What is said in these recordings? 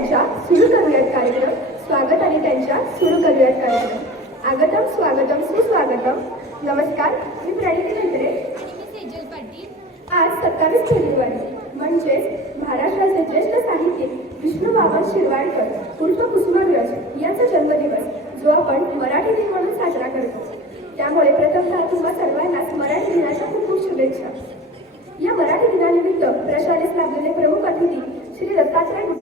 त्यांच्या सुरू करूयात कार्यक्रम. स्वागत आणि त्यांच्या सुरू करूयात कार्यक्रम. आगतम स्वागतम सुस्वागतम. नमस्कार, मी प्रणिती धंत्रे आणि मी सेजल पाटील. आज 27 फेब्रुवारी म्हणजेच महाराष्ट्राचे ज्येष्ठ साहित्यिक विष्णू बाबा शिरवाडकर उर्फ कुसुमाग्रज यांचा जन्मदिवस जो आपण मराठी दिन म्हणून साजरा करतो. त्यामुळे प्रथमतः तुम्हा सर्वांनाच मराठी दिनाच्या खूप खूप शुभेच्छा. या मराठी दिनानिमित्त प्रशालेस लाभलेले प्रमुख अतिथी श्री दत्तात्रय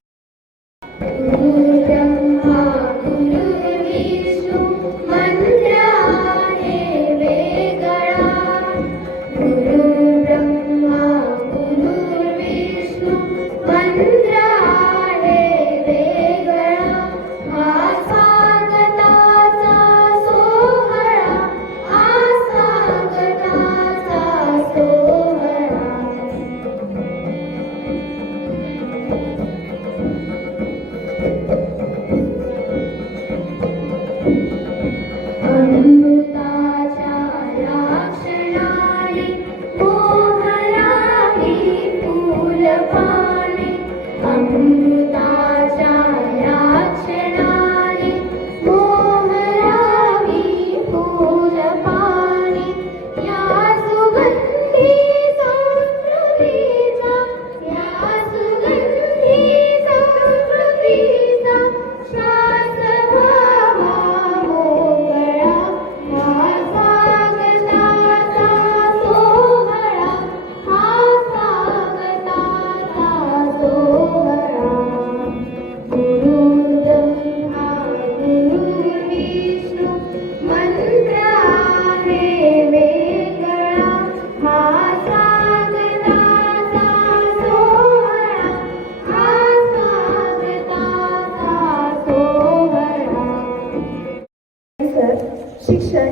शिक्षण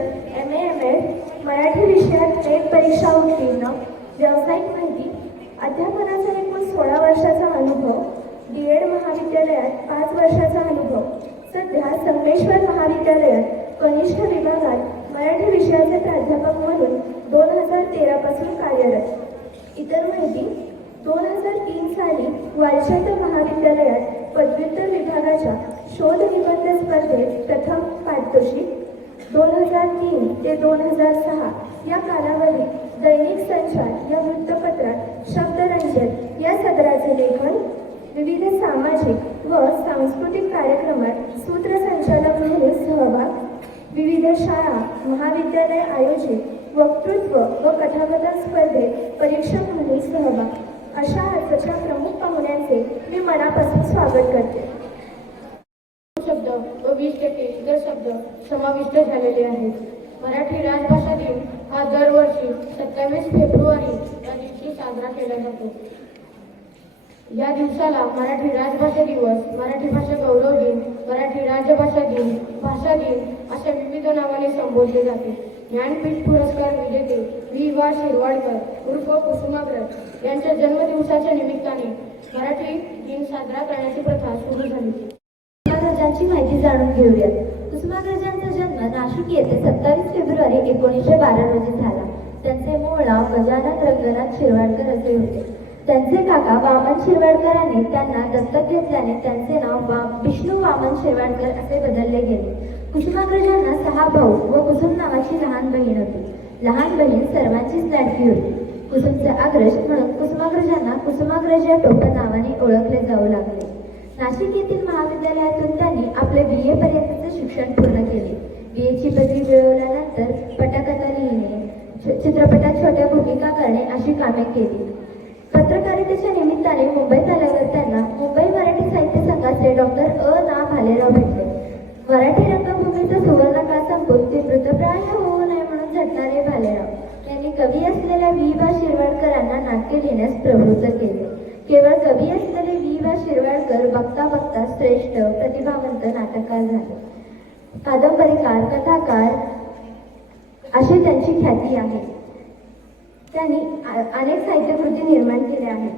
MA ML मराठी विषयात नेट परीक्षा उत्तीर्ण, व्यावसायिक माहिती, अध्यापनाचा एकूण 16 वर्षाचा अनुभव, DED महाविद्यालयात 5 वर्षाचा अनुभव, सध्या संगमेश्वर महाविद्यालयात कनिष्ठ विभागात मराठी विषयाचे प्राध्यापक म्हणून 2013 पासून कार्यरत. इतर माहिती 2003 साली वालचंद महाविद्यालयात पदव्युत्तर विभागाच्या शोध निबंध स्पर्धेत प्रथम पारितोषिक. 2003 ते 2006 या कालावधीत दैनिक संचार या वृत्तपत्रात शब्दरंजन या सदराचे लेखन, विविध सामाजिक व सांस्कृतिक कार्यक्रमात सूत्रसंचालक म्हणून सहभाग, विविध शाळा महाविद्यालय आयोजित वक्तृत्व व कथाकथन स्पर्धेत परीक्षक म्हणून सहभाग, अशा आजच्या प्रमुख पाहुण्यांचे मी मनापासून स्वागत करते. शब्द व 20% इतर शब्द समाविष्ट झालेले आहेत. मराठी राजभाषा दिन हा दरवर्षी 27 फेब्रुवारी या दिवशी साजरा केला जातो. या दिवसाला मराठी राजभाषा दिवस, मराठी भाषा गौरव दिन, मराठी राजभाषा दिन, भाषा दिन अशा विविध नावाने संबोधले जाते. ज्ञानपीठ पुरस्कार विजेते वि.वा. शिरवाडकर उर्फ कुसुमाग्रज यांच्या जन्मदिवसाच्या निमित्ताने मराठी दिन साजरा करण्याची प्रथा सुरू झाली. कुसुमाग्रजांची माहिती जाणून घेऊया. कुसुमाग्रजांचा जन्म नाशिक येथे 27 फेब्रुवारी 1912 रोजी झाला. त्यांचे मूळ नाव गजानन रंगनाथ शिरवाडकर असे होते. त्यांचे काका वामन शिरवाडकरांनी त्यांना दत्तक घेतल्याने त्यांचे नाव विष्णू वामन शिरवाडकर असे बदलले गेले. कुसुमाग्रजांना 6 भाऊ व कुसुम नावाची लहान बहीण होती. लहान बहीण सर्वांचीच लाडकी होती. कुसुमचे अग्रज म्हणून कुसुमाग्रजांना कुसुमाग्रज या टोपण नावाने ओळखले जाऊ लागले. नाशिक येथील महाविद्यालयातून त्यांनी आपले BA पर्यंतचे शिक्षण पूर्ण केले. BA ची पदवी मिळवल्यानंतर पटकथा लिहिणे, चित्रपटात छोट्या भूमिका करणे अशी कामे केली. पत्रकारितेच्या निमित्ताने मुंबईत आल्यावर त्यांना मुंबई मराठी साहित्य संघाचे डॉक्टर ना भालेराव भेटले. मराठी रंगभूमीचा सुवर्णकाळ संपून ते मृतप्राय होऊ नये म्हणून झटणारे भालेराव यांनी कवी असलेल्या वि.वा. शिरवाडकरांना नाट्य लिहिण्यास प्रवृत्त केले. केवळ कवी असलेले वि.वा. शिरवाडकर बघता बघता श्रेष्ठ प्रतिभावंत नाटककार झाले. कादंबरीकार, कथाकार अशी त्यांची ख्याती आहे. त्यांनी अनेक साहित्यकृती निर्माण केल्या आहेत.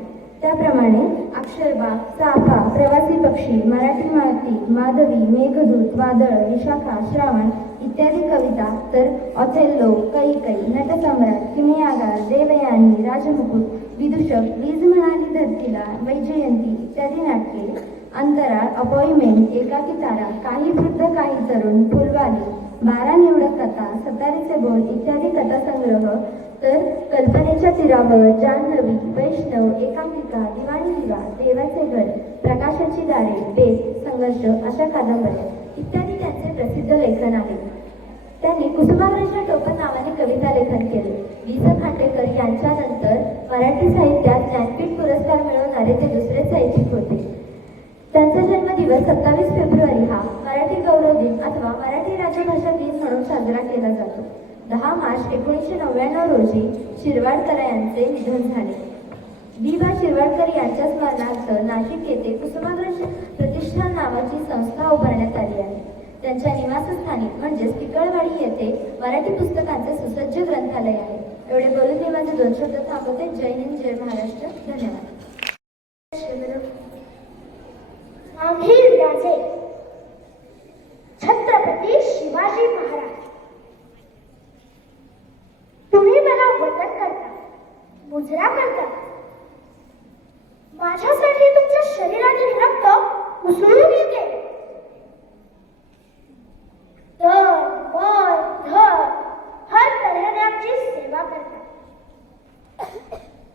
त्याप्रमाणे अक्षरबाग, चाफा, प्रवासी पक्षी, मराठी माती, माधवी, मेघदूत, वादळ, विशाखा, श्रावण इत्यादी कविता, तर ऑथेल्लो, कैकई, नटसम्राट, किमयागार, देवयानी, राजमुकुट, विदूषक, वीज म्हणाली धरतीला, वैजयंती इत्यादी नाटके, अंतराळ, अपॉइंटमेंट, एकाकी तारा, काही वृद्ध काही तरुण, फुलवाली, 12 निवडक कथा, सतारीचे बोल इत्यादी कथासंग्रह, तर कल्पनेच्या तीरावर, जान्हवी, वैष्णव, एकांकिका, दिवाणी दिवा, देवाचे घर, प्रकाशाची दारे, बेत, संघर्ष अशा कादंबऱ्या इत्यादी त्यांचे प्रसिद्ध लेखन आहे. त्यांनी कुसुमाग्रजच्या टोपण नावाने कविता लेखन केले. वि. स. खांडेकर यांच्यानंतर मराठी साहित्यात ज्ञानपीठ पुरस्कार मिळवणारे ते दुसरे साहित्यिक होते. त्यांचा जन्मदिवस 27 फेब्रुवारी हा मराठी गौरव दिन अथवा मराठी राजभाषा दिन म्हणून साजरा केला जातो. 10 मार्च 1999 रोजी शिरवाडकर यांचे निधन झाले. वि. वा. शिरवाडकर यांच्या स्मरणार्थ नाशिक येथे कुसुमाग्रज प्रतिष्ठान नावाची संस्था उभारण्यात आली आहे. त्यांच्या निवासस्थानी म्हणजेच पिकळवाडी येथे मराठी पुस्तकांचे सुसज्ज ग्रंथालय आहे. एवढे बोलून मी माझे 2 शब्द थांबवते. जय हिंद, जय महाराष्ट्र. धन्यवाद. आम्ही राजे छत्रपती शिवाजी महाराज, तुम्ही मला वंदन करता, मुजरा करता. माझ्यासाठी तुमच्या शरीरातील रक्त उसळून येते. तर मन धन हर तऱ्हेने आमची सेवा करता.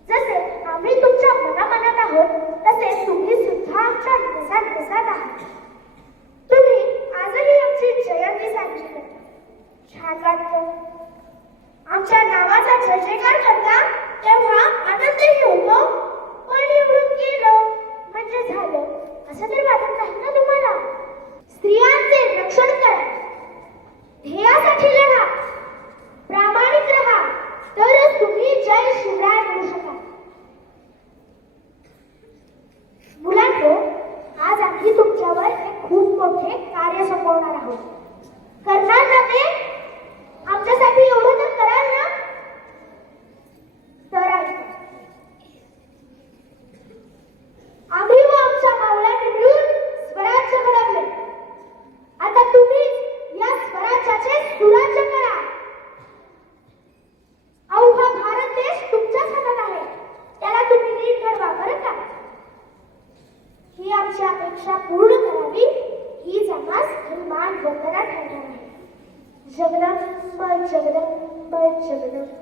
जसे आम्ही तुमच्या मनामनात आहोत तसे तुम्ही सुद्धा आमच्या नसात आहात. तुम्ही आजही आमची जयंती साजरी करता. छान वाटतं. आमच्या नावाचा जय जयकार करता तेव्हा आनंदही होतो. पण एवढं केलं म्हणजे झालं असं तर वाटत नाही ना तुम्हाला? स्त्रियांचे रक्षण करा, ध्येयासाठी लढा, प्रामाणिक राहा, तरच तुम्ही जय शिवराय म्हणू शकाल. मुलांनो, आज आम्ही तुमच्यावर एक खूप मोठे कार्य सोपवणार आहोत. करणार ना ते? आमच्यासाठी एवढं तर कराल ना? तर ऐका. आम्ही व आमच्या मावळ्यांनी मिळून स्वराज्य घडवले. आता तुम्ही या स्वराज्याचे सुराज्य करा. अवघा भारत देश तुमच्याच हातात आहे. त्याला तुम्ही नीट घडवा, बरं का? ही आमची अपेक्षा पूर्ण करावी हीच आम्हास अभिमान वंदना ठरणार आहे. जगदंब जगदंब जगदंब.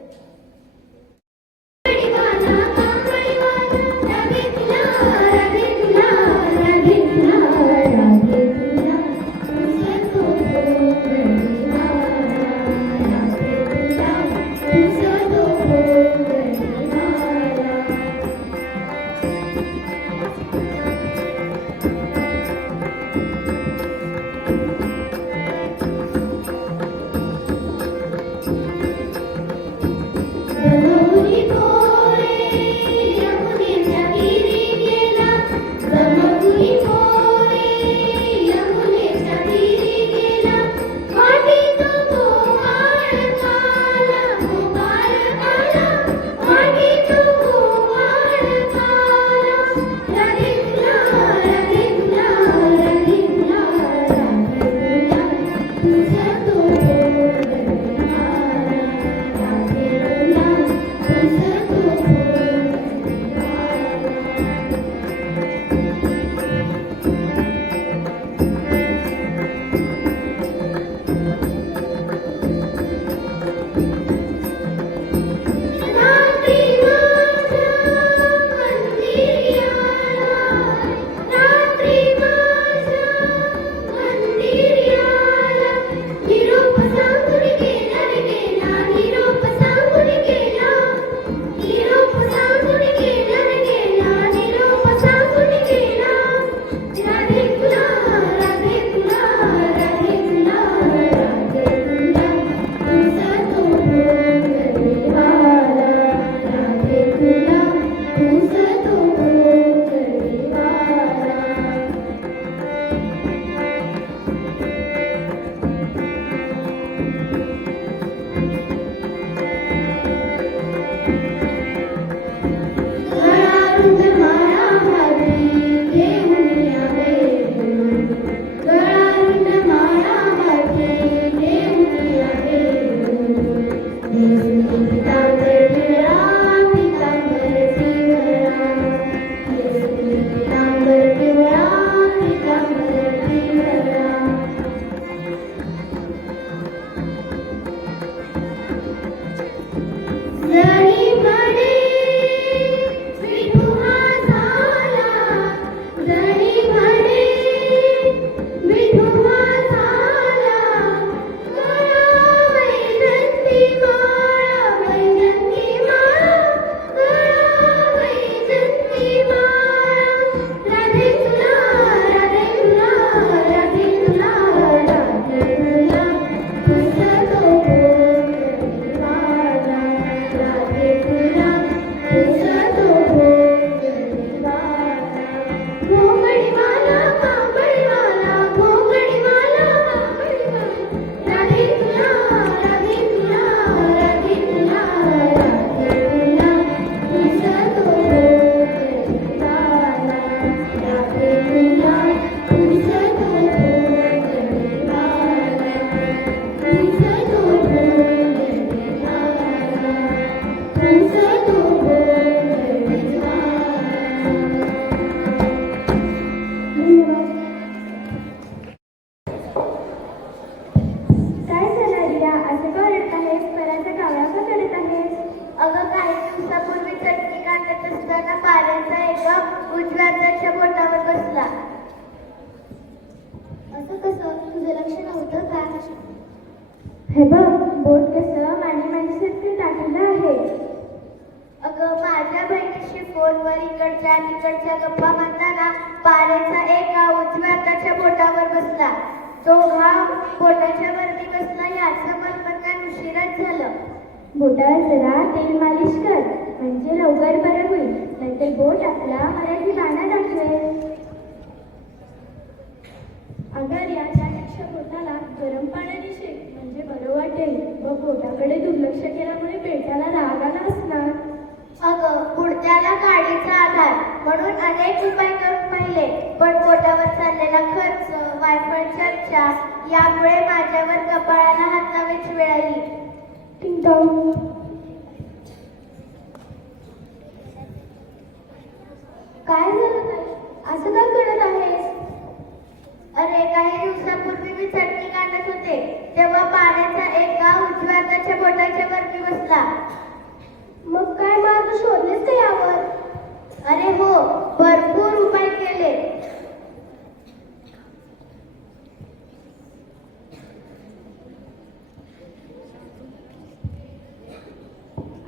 बोटाच्या बोटावर बसला. असं कसं? तुझं लक्ष नव्हतं का? हे बघ, बोट कसं माझ्यासारखं टाकलं आहे. अगं, माझ्या बहिणीशी फोनवर इकडच्या तिकडच्या गप्पा मारताना पारेचा एका उजव्या हाताच्या बोटावर बसला. तो हा बोटाच्या वरती बसला याचं मन उशिराच झालं. बोटावर जरा तेल मालिश कर, म्हणजे लवकर बरं होईल. नंतर बोट आपला मराठी गाणं दाखवेल. अगर याच्यापेक्षा बोटाला गरम पाण्याने शेक, म्हणजे बरं वाटेल. व बोटाकडे दुर्लक्ष केल्यामुळे पेटाला राग आला असणार. अगं, पुढच्याला गाडीचा आधार म्हणून अनेक उपाय करून पाहिले, पण बोटावर चाललेला खर्च, वायफळ चर्चा यामुळे माझ्यावर कपाळाला हात लावायची वेळ आली. टिंगटॉंग. काय झालं ताई? असं काय करत आहेस? अरे, काही दिवसापूर्वी मी चटणी काढत होते तेव्हा पाण्याचा एका उजव्या हाताच्या बोटाच्या वरती बसला. मग काय मार्ग शोधलेस का यावर? अरे हो, भरपूर उपाय केले.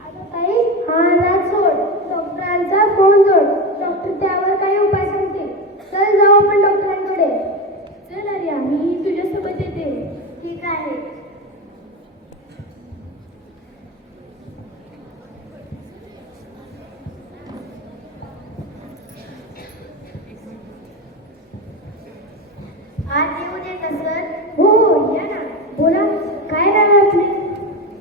आता ताई, हा नाद सोड, डॉक्टरांचा फोन जोड. डॉक्टर त्यावर काही उपाय सांगतील. चल जाऊ आपण डॉक्टरांकडे. चल आर्या, मी तुझ्यासोबत येते. ठीक आहे. आज येऊ दे का सर? हो हो, या ना. बोला, काय नाव आपले?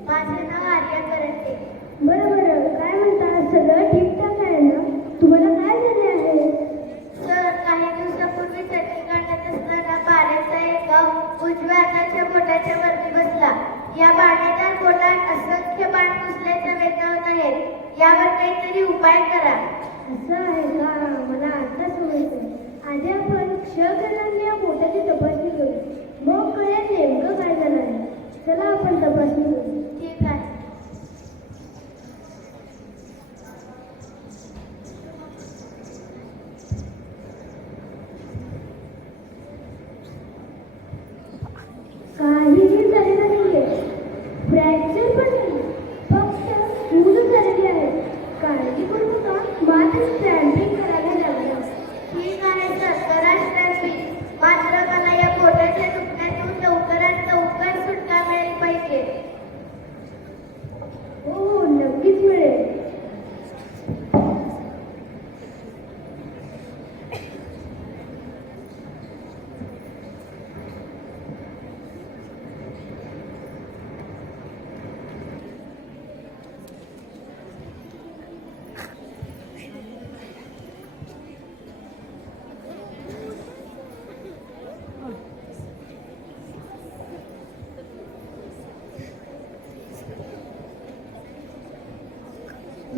माझे नाव आर्या करंटे. बरं बरं, काय म्हणता? सगळं ठीकठाक आहे ना? तुम्हाला काय झाले आहे? सर, काही दिवसापूर्वी चटणी काढत असताना पाण्याचा एका उजव्या हाताच्या बोटाच्या वरती बसला. या बाणेदार बोटात असंख्य बाण घुसल्याच्या वेदना होत आहेत. यावर काहीतरी उपाय करा. असं आहे का? मला आता समजलं. आधी आपण क्षकणांनी या बोटाची तपासणी करू, मग कळेल नेमकं काय झालं आहे. चला आपण तपासणी करू. ठीक आहे. काहीही झालेलं नाहीये, फ्रॅक्चर पण नाही, फक्त सूज झालेली आहे. काळजी करू नका, मात्र स्टॅम्पिंग करायला लागलं. ठीक आहे सर, करा स्टॅम्पिंग. मात्र मला या बोटाच्या दुखण्यातून लवकरात लवकर सुटका मिळाली पाहिजे. हो, नक्कीच मिळेल.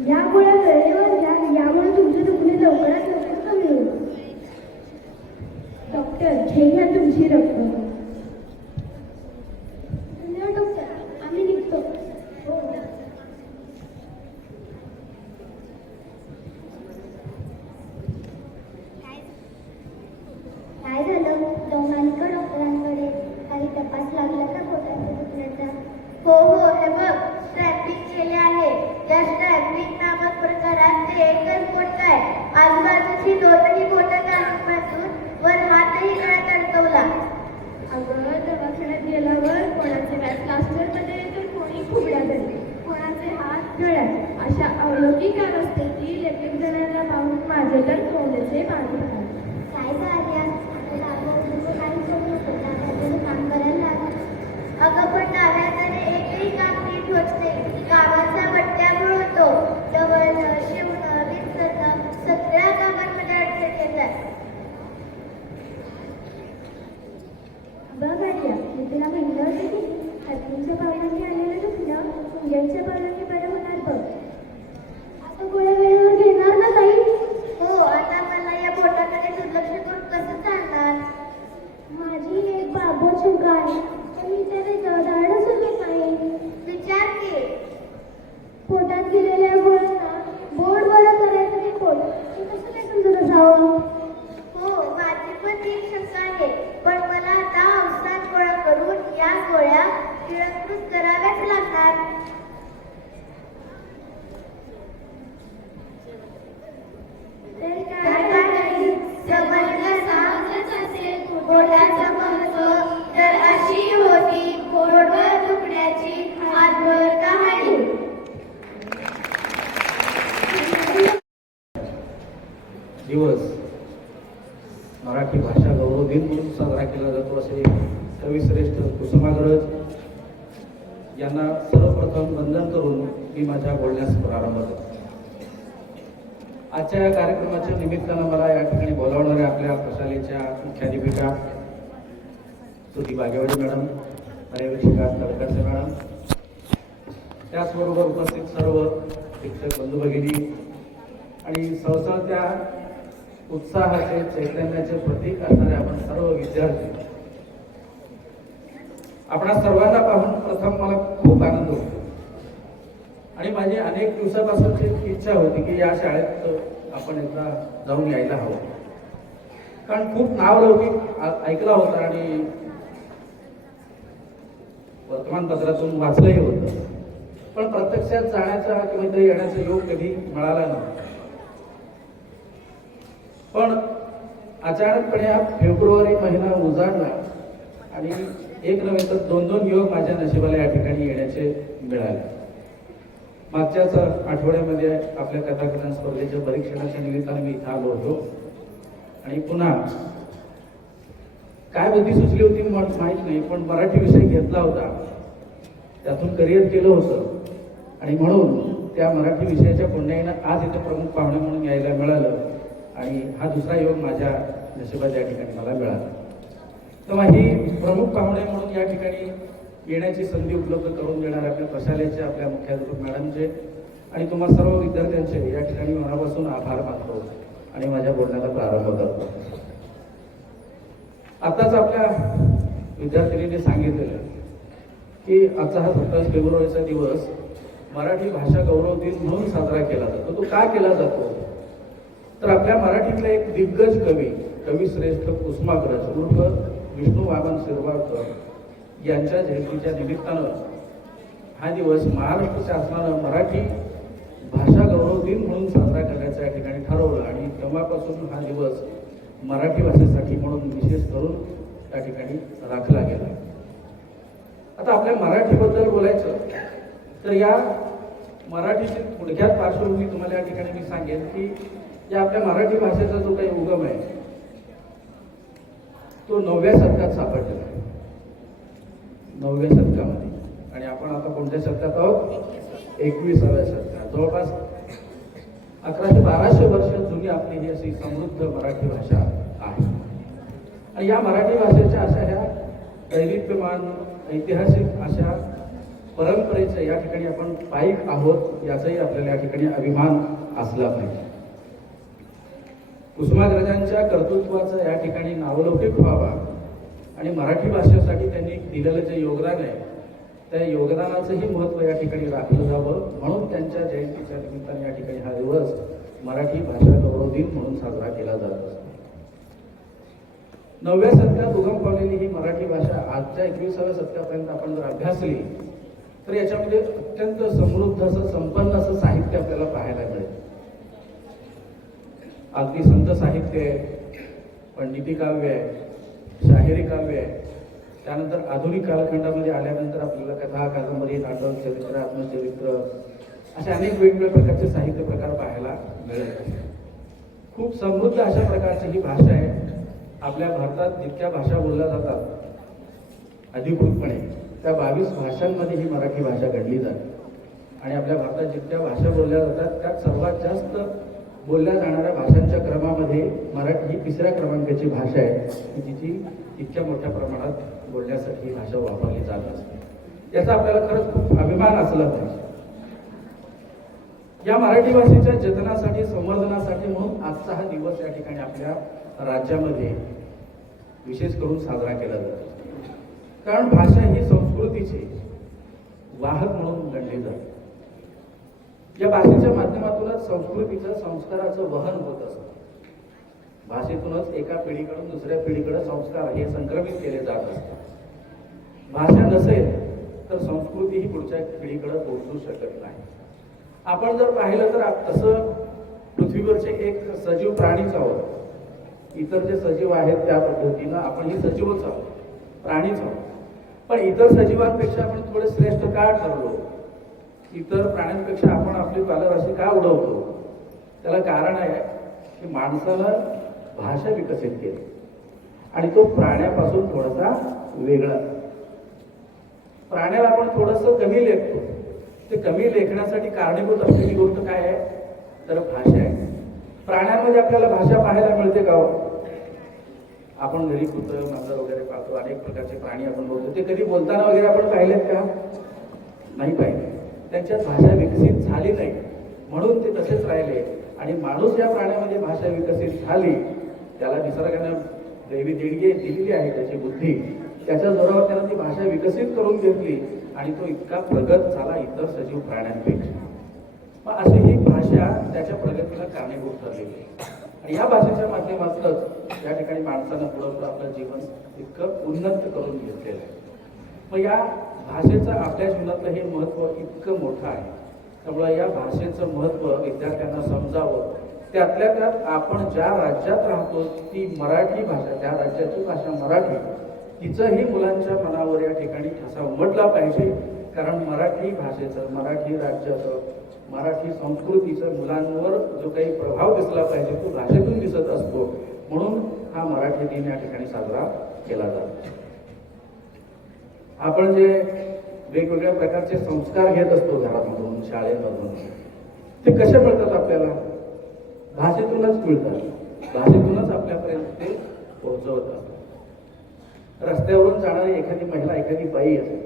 या गोळ्या वेळेवर घ्या, यामुळे तुमचे दुखणे लवकरात लवकर कमी होईल. डॉक्टर, हे घ्या तुमची रक्कम. धन्यवाद डॉक्टर, आम्ही निघतो. हो. काय झालं? जाऊन आली का डॉक्टरांकडे? काही तपास लागला का पोटाच्या दुखण्याचा? हो हो, हे बघ, स्टॅम्पिंग केले आहे. या स्टॅम्पिंग नामक प्रकारात ते एकच बोट आहे. आजूबाजूची दोन्ही बोटं काढून बांधून वर हातही गळ्यात अडकवला. अगं, दवाखान्यात गेल्यावर कोणाचे व्याज प्लास्टरमध्ये तर कोणी फुगड्या धरले, कोणाचे हात गळ्यात. अशा अलौकिक अवस्थेतील एक जणांना पाहून माझे तर तोंडचे पाणी आले. काय झालं? काही करू नको, काम करायला लागलं. अगं, पण डाव्याकडे एकही काम नीट होत नाही. कामाचा बट्ट्यामुळे होतो. डबलनं, शिवणं, विंचरणं सगळ्या कामांमध्ये अडचण येतात. बघ आर्या, मी तुला म्हणलं होतं की हत्तींच्या पावलांनी आलेलं दुखणं मुंग्यांच्या पावलांनी बरं होणार बघ. आता गोळ्या वेळेवर घेणार ना ताई? हो, आता मला या बोटाकडे दुर्लक्ष करून कसं चालणार? माझी एक बाबत शंका आहे, पण विचारायचं धाडस होत नाही. विचार की. पोटात गेलेल्या गोळ्यांना बोट बरं करायचं की पोट, हे कसं काय समजत असावं? तिरस्कृत कराव्याच लागणार. तर काय नाही, समजण्याचा असेल बोटाचं महत्व, तर अशी होती बोटवर दुखण्याची हातभर कहाणी. दिवस मराठी भाषा गौरव दिन म्हणून साजरा केला जातो असे कविश्रेष्ठ कुसुमाग्रज यांना सर्वप्रथम वंदन करून मी माझ्या बोलण्यास प्रारंभ करतो. आजच्या या कार्यक्रमाच्या निमित्तानं मला या ठिकाणी बोलावणाऱ्या आपल्या प्रशालेच्या मुख्याध्यापिका श्रुती बागेवाडी मॅडम, पर्यवेक्षिका तळकरसे मॅडम, त्याचबरोबर उपस्थित सर्व शिक्षक बंधू भगिनी आणि सळसळत्या उत्साहाचे चैतन्याचे प्रतीक असणारे आपण सर्व विद्यार्थी, आपणा सर्वांना पाहून प्रथम मला खूप आनंद होतो आणि माझी अनेक दिवसापासूनची इच्छा होती की या शाळेत आपण एकदा जाऊन यायला हवं. कारण खूप नावलौकिक ऐकला होता आणि वर्तमानपत्रातून वाचलंही होतं, पण प्रत्यक्षात जाण्याचा किंवा इथे येण्याचा योग कधी मिळाला नव्हता. पण अचानकपणे हा फेब्रुवारी महिना उजाडला आणि एक नव्हे तर दोन दोन योग माझ्या नशिबाला या ठिकाणी येण्याचे मिळाले. मागच्याच आठवड्यामध्ये आपल्या कथाकथन स्पर्धेच्या परीक्षणाच्या निमित्ताने मी इथं आलो होतो आणि पुन्हा काय बुद्धी सुचली होती माहीत नाही, पण मराठी विषय घेतला होता, त्यातून करिअर केलं होतं आणि म्हणून त्या मराठी विषयाच्या पुण्याईनं आज इथे प्रमुख पाहुणे म्हणून यायला मिळालं आणि हा दुसरा योग माझ्या नशिबाच्या या ठिकाणी मला मिळाला. तेव्हा ही प्रमुख पाहुणे म्हणून या ठिकाणी येण्याची संधी उपलब्ध करून देणाऱ्या आपल्या प्रशालेचे, आपल्या मुख्याध्यापक मॅडमचे आणि तुम्हा सर्व विद्यार्थ्यांचे या ठिकाणी मनापासून आभार मानतो आणि माझ्या बोलण्याला प्रारंभ करतो. आताच आपल्या विद्यार्थिनीने सांगितलेलं की आजचा हा 27 फेब्रुवारीचा दिवस मराठी भाषा गौरव दिन म्हणून साजरा केला जातो. तो का केला जातो तर आपल्या मराठीतले एक दिग्गज कविश्रेष्ठ कुसुमाग्रज उर्फ विष्णू वामन शिरवाडकर यांच्या जयंतीच्या निमित्तानं हा दिवस महाराष्ट्र शासनानं मराठी भाषा गौरव दिन म्हणून साजरा करण्याचं या ठिकाणी ठरवलं आणि तेव्हापासून हा दिवस मराठी भाषेसाठी म्हणून विशेष करून त्या ठिकाणी राखला गेला. आता आपल्या मराठीबद्दल बोलायचं तर या मराठीची थोडक्यात पार्श्वभूमी तुम्हाला या ठिकाणी मी सांगेन की या आपल्या मराठी भाषेचा जो काही उगम आहे तो 9व्या शतकात सापडलेला आहे. 9व्या शतकामध्ये आणि आपण आता कोणत्या शतकात आहोत? 21व्या शतकात. जवळपास 1100-1200 वर्ष जुनी आपली ही अशी समृद्ध मराठी भाषा आहे आणि या मराठी भाषेच्या अशा ह्या दैदिप्यमान ऐतिहासिक अशा परंपरेचं या ठिकाणी आपण पाईक आहोत याचाही आपल्याला या ठिकाणी अभिमान असला पाहिजे. कुसुमाग्रजांच्या कर्तृत्वाचं या ठिकाणी नावलौकिक व्हावा आणि मराठी भाषेसाठी त्यांनी दिलेलं जे योगदान आहे त्या योगदानाचंही महत्त्व या ठिकाणी राखलं जावं म्हणून त्यांच्या जयंतीच्या निमित्ताने या ठिकाणी हा दिवस मराठी भाषा गौरव दिन म्हणून साजरा केला जात असतो. 9व्या शतकात उगम पावलेली ही मराठी भाषा आजच्या 21व्या शतकापर्यंत आपण जर अभ्यासली तर याच्यामध्ये अत्यंत समृद्ध असं संपन्न असं साहित्य आपल्याला पाहायला मिळेल. अगदी संत साहित्य आहे, पंडिती काव्य आहे, शाहिरी काव्य आहे, त्यानंतर आधुनिक कालखंडामध्ये आल्यानंतर आपल्याला कथा, कादंबरी, नाटक, चरित्र, आत्मचरित्र असे अनेक वेगवेगळ्या प्रकारचे साहित्य प्रकार पाहायला मिळत. खूप समृद्ध अशा प्रकारची ही भाषा आहे. आपल्या भारतात जितक्या भाषा बोलल्या जातात अधिकृतपणे त्या 22 भाषांमध्ये ही मराठी भाषा घडली जाते आणि आपल्या भारतात जितक्या भाषा बोलल्या जातात त्यात सर्वात जास्त बोलल्या जाणाऱ्या भाषांच्या क्रमामध्ये मराठी ही 3ऱ्या क्रमांकाची भाषा आहे की जिची इतक्या मोठ्या प्रमाणात बोलण्यासाठी ही भाषा वापरली जात असते. याचा आपल्याला खरंच खूप अभिमान असला पाहिजे. या मराठी भाषेच्या जतनासाठी, संवर्धनासाठी म्हणून आजचा हा दिवस या ठिकाणी आपल्या राज्यामध्ये विशेष करून साजरा केला जातो. कारण भाषा ही संस्कृतीची वाहक म्हणून गणली जाते. या भाषेच्या माध्यमातूनच संस्कृतीचं, संस्काराचं वहन होत असतं. भाषेतूनच एका पिढीकडून दुसऱ्या पिढीकडे संस्कार हे संक्रमित केले जात असतात. भाषा नसेल संस्कृती ही पुढच्या पिढीकडे पोहोचू शकत नाही. आपण जर पाहिलं तर तसं पृथ्वीवरचे एक सजीव प्राणीच आहोत. इतर जे सजीव आहेत त्या पद्धतीनं आपण ही सजीवच आहोत, प्राणीच आहोत. पण इतर सजीवांपेक्षा आपण थोडे श्रेष्ठ का ठरलो? इतर प्राण्यांपेक्षा आपण आपली पालराशी का उडवतो? त्याला कारण आहे की माणसानं भाषा विकसित केली आणि तो प्राण्यापासून थोडासा वेगळा. प्राण्याला आपण थोडंसं कमी लेखतो. ते कमी लेखण्यासाठी कारणीभूत असलेली गोष्ट काय आहे तर भाषा आहे. प्राण्यांमध्ये आपल्याला भाषा पाहायला मिळते का? आपण घरी कुत्रं मांजर वगैरे पाहतो, अनेक प्रकारचे प्राणी आपण बघतो. ते कधी बोलताना वगैरे आपण पाहिलेत का? नाही पाहिले. त्यांच्यात भाषा विकसित झाली नाही म्हणून ते तसेच राहिले. आणि माणूस या प्राण्यामध्ये भाषा विकसित झाली, त्याला निसर्गाने दैवी देणगी दिलेली आहे त्याची बुद्धी, त्याच्या जोरावर त्यानं ती भाषा विकसित करून घेतली आणि तो इतका प्रगत झाला इतर सजीव प्राण्यांपेक्षा. मग अशी ही भाषा त्याच्या प्रगतीला कारणीभूत ठरलेली आहे. आणि या भाषेच्या माध्यमातूनच या ठिकाणी माणसानं पुढं आपलं जीवन इतकं उन्नत करून घेतलेलं आहे. मग या भाषेचं आपल्या जीवनातलं हे महत्त्व इतकं मोठं आहे. त्यामुळे या भाषेचं महत्त्व विद्यार्थ्यांना समजावं. त्यातल्या त्यात आपण ज्या राज्यात राहतो ती मराठी भाषा, त्या राज्याची भाषा मराठी, तिचंही मुलांच्या मनावर या ठिकाणी ठसा उमटला पाहिजे. कारण मराठी भाषेचं, मराठी राज्याचं, मराठी संस्कृतीचं मुलांवर जो काही प्रभाव दिसला पाहिजे तो भाषेतून दिसत असतो. म्हणून हा मराठी दिन या ठिकाणी साजरा केला जातो. आपण जे वेगवेगळ्या प्रकारचे संस्कार घेत असतो घरामधून, शाळेमधून, ते कसे मिळतात आपल्याला? भाषेतूनच मिळतात. भाषेतूनच आपल्यापर्यंत ते पोहोचवत असतात. रस्त्यावरून जाणारी एखादी महिला, एखादी बाई असेल,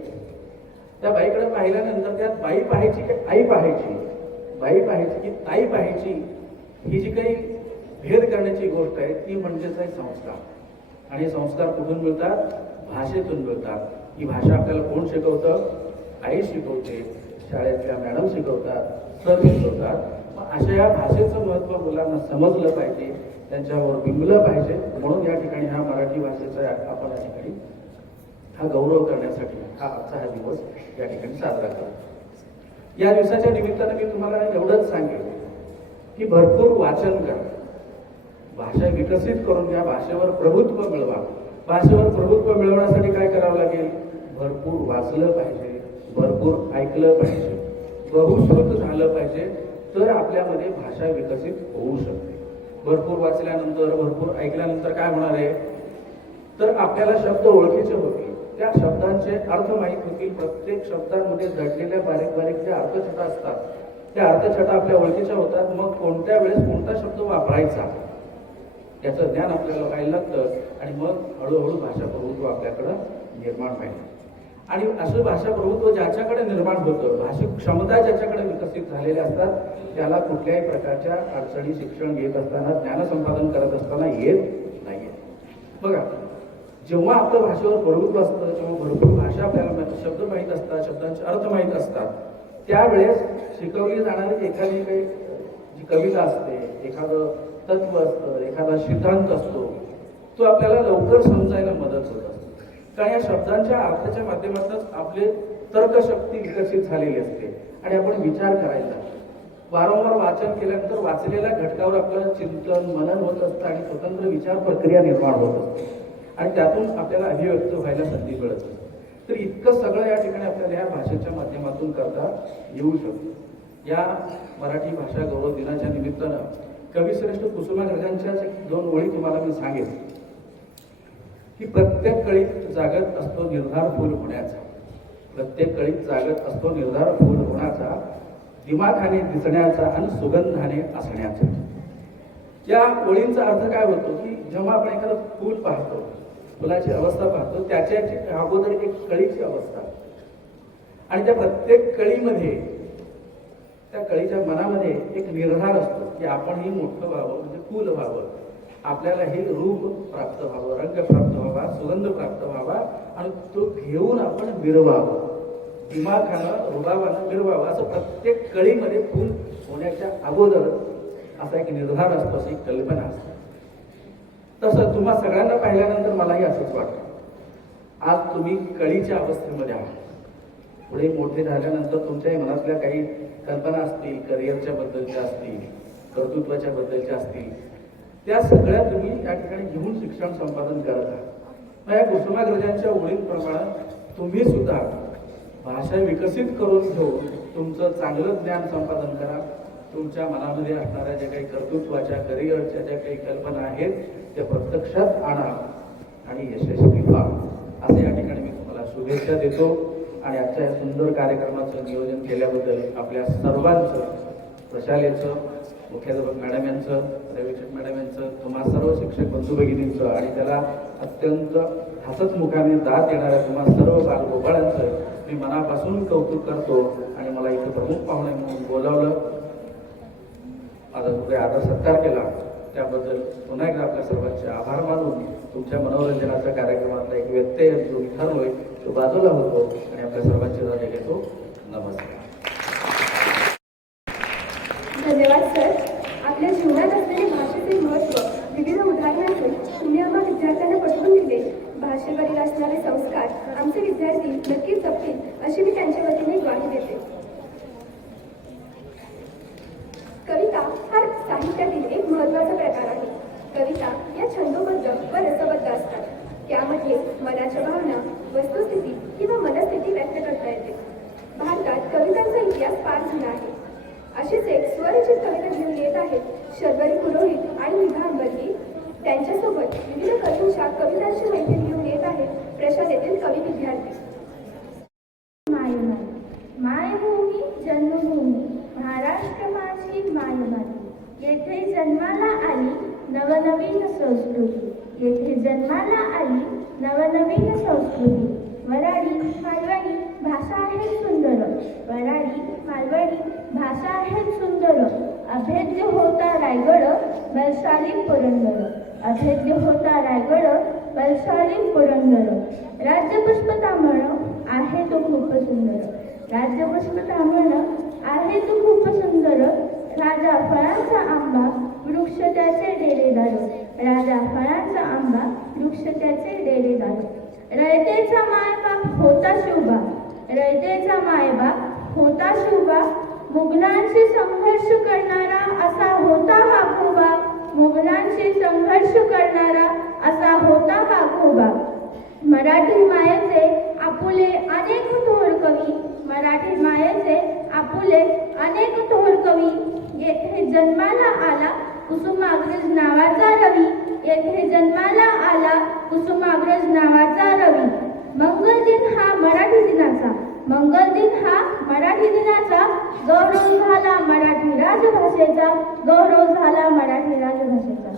त्या बाईकडे पाहिल्यानंतर त्यात बाई पाहायची की आई पाहायची, बाई पाहायची की ताई पाहायची, ही जी काही भेद करण्याची गोष्ट आहे ती म्हणजेच आहे संस्कार. आणि हे संस्कार कुठून मिळतात? भाषेतून मिळतात. ही भाषा आपल्याला कोण शिकवतं? आई शिकवते, शाळेतल्या मॅडम शिकवतात, सर शिकवतात. अशा या भाषेचं महत्त्व मुलांना समजलं पाहिजे, त्यांच्यावर बिंबलं पाहिजे. म्हणून या ठिकाणी हा मराठी भाषेचा आपण या ठिकाणी हा गौरव करण्यासाठी हा आजचा हा दिवस या ठिकाणी साजरा करतो. या दिवसाच्या निमित्तानं मी तुम्हाला एवढंच सांगेन की भरपूर वाचन करा, भाषा विकसित करून घ्या, भाषेवर प्रभुत्व मिळवा. भाषेवर प्रभुत्व मिळवण्यासाठी काय करावं लागेल? भरपूर वाचलं पाहिजे, भरपूर ऐकलं पाहिजे, बहुश्रुत झालं पाहिजे, तर आपल्यामध्ये भाषा विकसित होऊ शकते. भरपूर वाचल्यानंतर, भरपूर ऐकल्यानंतर काय होणार आहे तर आपल्याला शब्द ओळखीचे होतील, त्या शब्दांचे अर्थ माहीत होतील. प्रत्येक शब्दांमध्ये दडलेल्या बारीक बारीक ज्या अर्थछटा असतात त्या अर्थछटा आपल्या ओळखीच्या होतात. मग कोणत्या वेळेस कोणता शब्द वापरायचा याचं ज्ञान आपल्याला व्हायला लागतं आणि मग हळूहळू भाषा प्रभुत्व आपल्याकडं निर्माण व्हायला. आणि असं भाषा प्रभुत्व ज्याच्याकडे निर्माण होतं, भाषिक क्षमता ज्याच्याकडे विकसित झालेल्या असतात, त्याला कुठल्याही प्रकारच्या अडचणी शिक्षण घेत असताना, ज्ञानसंपादन करत असताना येत नाहीये. बघा, जेव्हा आपल्या भाषेवर प्रभुत्व असतं, जेव्हा भरपूर भाषा आपल्याला शब्द माहीत असतात, शब्दांचे अर्थ माहीत असतात, त्यावेळेस शिकवली जाणारी एखादी काही जी कविता असते, एखादं तत्व असतं, एखादा सिद्धांत असतो, तो आपल्याला लवकर समजायला मदत होत असते. कारण या शब्दांच्या अर्थाच्या माध्यमातूनच आपले तर्कशक्ती विकसित झालेली असते आणि आपण विचार करायला लागतो. वारंवार वाचन केल्यानंतर वाचलेल्या घटकावर आपलं चिंतन, मनन होत असतं आणि स्वतंत्र विचार प्रक्रिया निर्माण होत असते आणि त्यातून आपल्याला अभिव्यक्त व्हायला संधी मिळत असते. तर इतकं सगळं या ठिकाणी आपल्याला या भाषेच्या माध्यमातून करता येऊ शकतं. या मराठी भाषा गौरव दिनाच्या निमित्तानं कविश्रेष्ठ कुसुमाग्रजांच्या 2 ओळी तुम्हाला मी सांगेन की प्रत्येक कळीत जागत असतो निर्धार फूल होण्याचा, प्रत्येक कळीत जागत असतो निर्धार फूल होण्याचा, दिमाखाने दिसण्याचा आणि सुगंधाने असण्याचा. या ओळींचा अर्थ काय होतो की जेव्हा आपण एखादं फूल पाहतो, फुलाची अवस्था पाहतो, त्याच्या अगोदर एक कळीची अवस्था आणि त्या प्रत्येक कळीमध्ये, त्या कळीच्या मनामध्ये एक निर्धार असतो की आपणही मोठं व्हावं, म्हणजे फूल व्हावं, आपल्याला हे रूप प्राप्त व्हावं, रंग प्राप्त व्हावा, सुगंध प्राप्त व्हावा आणि तो घेऊन आपण मिरवावं, दिमाखानं रुबावानं मिरवावं. असं प्रत्येक कळीमध्ये फूल होण्याच्या अगोदर असा एक निर्धार असतो, अशी कल्पना असते. तसं तुम्हा सगळ्यांना पाहिल्यानंतर मलाही असंच वाटतं. आज तुम्ही कळीच्या अवस्थेमध्ये आहात. पुढे मोठे झाल्यानंतर तुमच्याही मनातल्या काही कल्पना असतील, करिअरच्या बद्दलच्या असतील, कर्तृत्वाच्या बद्दलच्या असतील, त्या सगळ्या तुम्ही या ठिकाणी घेऊन शिक्षण संपादन करत आहात. मग या कुसुमाग्रजांच्या ओळींप्रमाणे तुम्ही सुद्धा भाषा विकसित करून घेऊन तुमचं चांगलं ज्ञान संपादन करा. तुमच्या मनामध्ये असणाऱ्या ज्या काही कर्तृत्वाच्या, करिअरच्या ज्या काही कल्पना आहेत त्या प्रत्यक्षात आणा आणि यशस्वी व्हा, असं या ठिकाणी मी तुम्हाला शुभेच्छा देतो. आणि आजच्या या सुंदर कार्यक्रमाचं नियोजन केल्याबद्दल आपल्या सर्वांचं, प्रशालेचं, मुख्याध्यापक मॅडम यांचं, रविचंद मॅडम यांचं, तुम्हा सर्व शिक्षक बंधू भगिनींचं आणि त्याला अत्यंत हसतमुखाने दाद देणाऱ्या तुम्हा सर्व बालगोपाळांचं मी मनापासून कौतुक करतो. आणि मला इथे प्रमुख पाहुणे म्हणून बोलावलं, माझा जो काही आदर सत्कार केला त्याबद्दल पुन्हा एकदा आपल्या सर्वांचे आभार मानून तुमच्या मनोरंजनाच्या कार्यक्रमातला एक व्यत्यय जो मी ठरलोय तो बाजूला होतो आणि आपल्या सर्वांचे रजा घेतो. नमस्कार. धन्यवाद सर. आपल्या जीवनात असलेले भाषेचे महत्त्व विविध उदाहरणांतून तुम्ही आम्हा विद्यार्थ्यांना पटवून दिले. भाषेवरील असणारे संस्कार आमचे विद्यार्थी नक्कीच जपतील अशी मी त्यांच्या वतीने ग्वाही देते. कविता हा साहित्यातील एक महत्त्वाचा प्रकार आहे. कविता या छंदोबद्ध व रसबद्ध असतात. त्यामध्ये मनाच्या भावना, वस्तुस्थिती किंवा मनस्थिती व्यक्त करता येते. भारतात कवितांचा इतिहास फार जुना आहे. अशीच एक स्वरचित कविता घेऊन येत आहेत शर्वरी पुरोहित आणि निभा अंबर्गी. त्यांच्यासोबत विविध कवींच्या कवितांची मैफिल घेऊन येत आहेत प्रशालेतील कवी विद्यार्थी. मायभूमी जन्मभूमी महाराष्ट्र माझी मायमाती. येथे जन्माला आली नवनवीन संस्कृती. येथे जन्माला आली नवनवीन संस्कृती. वराडी मालवणी भाषा आहे सुंदर. वराडी मालवणी भाषा आहे सुंदर. अभेद्य होता रायगड बलशाली पुरंदर. अभेद्य होता रायगड बलशाली पुरंदर. राज्यपुष्प तांबण आहे तो खूप सुंदर. राज्यपुष्प तांबण आहे तो खूप सुंदर. राजा फळांचा आंबा वृक्ष त्याचे डेरेदार. राजा फळांचा आंबा वृक्ष त्याचे डेरेदार. रयतेचा मायबाप होता शिवबा. रयतेचा मायबाप होता शिवबा. मुघलांशी संघर्ष करणारा असा होता हा गोबा. मुघलांशी संघर्ष करणारा असा होता हा गोबा. मराठी मायेचे आपुले अनेक थोर कवी. मराठी मायेचे आपुले अनेक थोर कवी. येथे जन्माला आला कुसुमाग्रज नावाचा रवी. येथे जन्माला आला कुसुमाग्रज नावाचा रवी. मंगल दिन हा मराठी दिनाचा. मंगल दिन हा मराठी दिनाचा. गौरव झाला मराठी राजभाषेचा. गौरव झाला मराठी राजभाषेचा.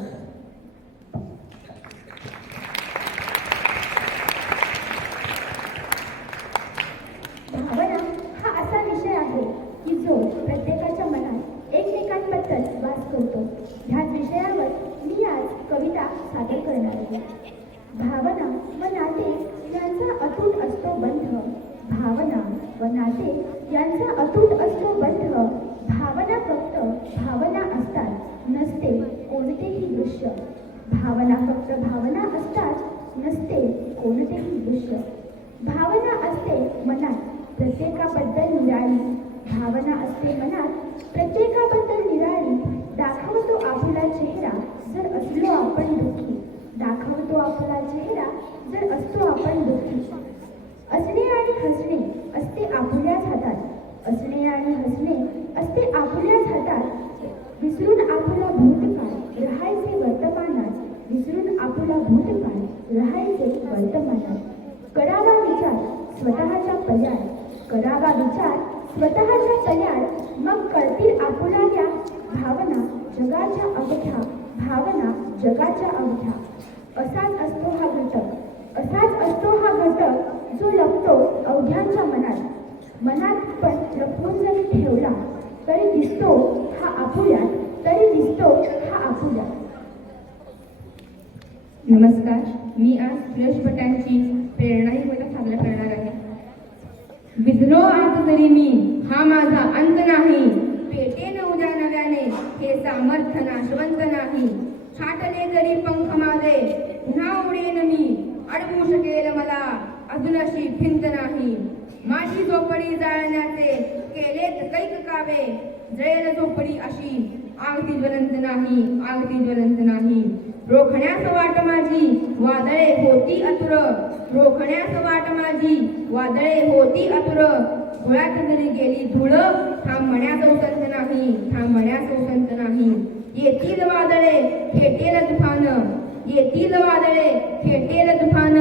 भावना हा असा विषय आहे की जो प्रत्येकाच्या मनात एकमेकांबद्दल वास करतो. ह्याच विषयावर मी आज कविता सादर करणार आहे. भावना व नाते यांचा अतूट असतो बंध. भावना व नाते यांचा अतूट असतो बंध. भावना फक्त भावना असतात नसते कोणतेही दृश्य. भावना फक्त भावना असतात नसते कोणतेही दृश्य. भावना असते मनात प्रत्येकाबद्दल निराळी. भावना असते मनात प्रत्येकाबद्दल निराळी. दाखवतो आपला चेहरा जर असलो आपण दुःखी. दाखवतो आपला चेहरा जर असतो आपण दुःखी. असणे आणि हसणे असते आपल्याच हातात. असणे आणि हसणे असते आपल्याच हातात. विसरून आपला भूतकाळ राहायचे वर्तमानात. विसरून आपला भूतकाळ राहायचे वर्तमानात. करावा विचार स्वतःच्या पल्याड. करावा विचार स्वतःच्या पल्याड. मग कळतील आपुलाल्या भावना जगाच्या अवघ्या. भावना जगाच्या अवघ्या. असाच असतो हा घटक. असाच असतो हा घटक जो लपतो अवघ्यांच्या मनात. मनात पण लपवून जरी ठेवला तरी दिसतो हा आपुल्यात. तरी दिसतो हा आपुल्यात. नमस्कार. मी आज सुरेशभटांची प्रेरणा ही मला सादर करणार आहे. विधलो आज जरी मी हा माझा अंत नाही. पेटेन उद्या नव्याने हे सामर्थ्य नाशवंत नाही. छाटले जरी पंख माझे पुन्हा उडेन मी. अडवू शकेल मला अजून अशी भिंत नाही. माझी माझी झोपडी जाळण्याचे केलेत कैक कावे, जळेल झोपडी अशी आगती ज्वलंत नाही, आगती ज्वलंत नाही. रोखण्यास वाट माझी वादळे होती अतुर, रोखण्यास वाट माझी वादळे होती अतुर. धुळ्यात जरी गेली धूळ थांबण्यास उसंत नाही, थांबण्यास उसंत नाही. येतील वादळे खेटेल तुफान, येतील वादळे खेटेल तुफान.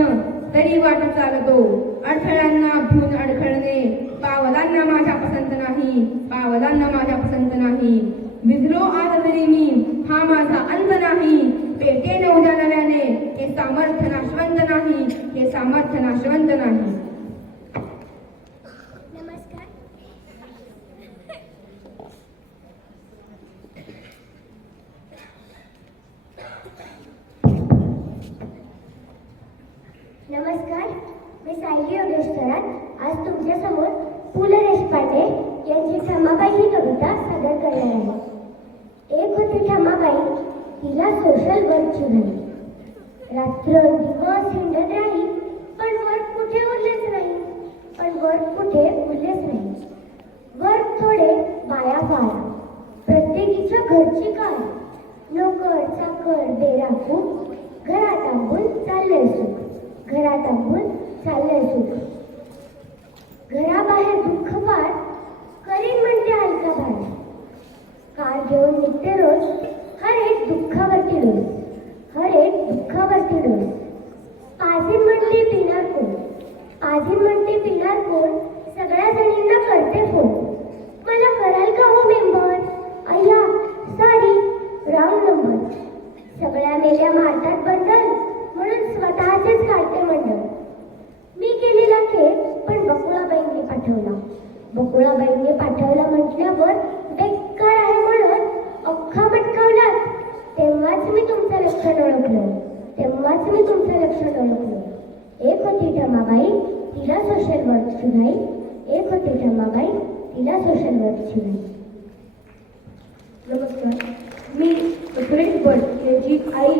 तरी वाट चालतो अडथळ्यांना भिऊन अडखळणे, पावलांना माझ्या पसंत नाही, पावलांना माझ्या पसंत नाही. विझलो आज तरी मी हा माझा अंत नाही, पेटेल उद्या नव्याने हे सामर्थ्य नाशवंत नाही, हे सामर्थ्य नाशवंत नाही. नमस्कार. नमस्कार, मी सायली योगेश कराड आज तुमच्यासमोर पु ल देशपांडे यांची ठमाबाई ही कविता सादर करणार आहे. एक होती ठमाबाई, तिला सोशल वर्कची घाई. रात्र दिवस हिंडत राही, पण वर्क कुठे उरलेच नाही, पण वर्क कुठे उरलेच नाही. वर्क थोडे बाया फाळा, प्रत्येकीच्या घरची काय, नोकर चाकर बेराखू, घरात आंबून चाललंय सुख, घरात आंबून चाललंय सुख. घराबाहेर दुःख फार, करीन म्हणते हलका भार. कार घेऊन निघते रोज, हर एक दुःखावरती डोस, हर एक दुःखावरती डोस. पाझीन म्हणते पिणार कोण, पाझीन म्हणते पिणार कोण, सगळ्या जणींना करते फोन. मला कराल का हो मेंबर, अय्या सॉरी राऊंड नंबर. सगळ्या मेल्या मारतात बंडल, म्हणून स्वतःचेच काढते मंडळ. मी केलेला केक पण बकुळाबाईंनी पाठवला, बकुळाबाईंनी पाठवला म्हटल्यावर बेकार आहे म्हणून अख्खा पटकावला. तेव्हाच मी तुमचं लक्षण ओळखलं, तेव्हाच मी तुमचं लक्षण ओळखलं. एक होती ठमाबाई, तिला सोशल वर्कची घाई, एक होती ठमाबाई, तिला सोशल वर्कची घाई. नमस्कार, मी सुरेश भट यांची आई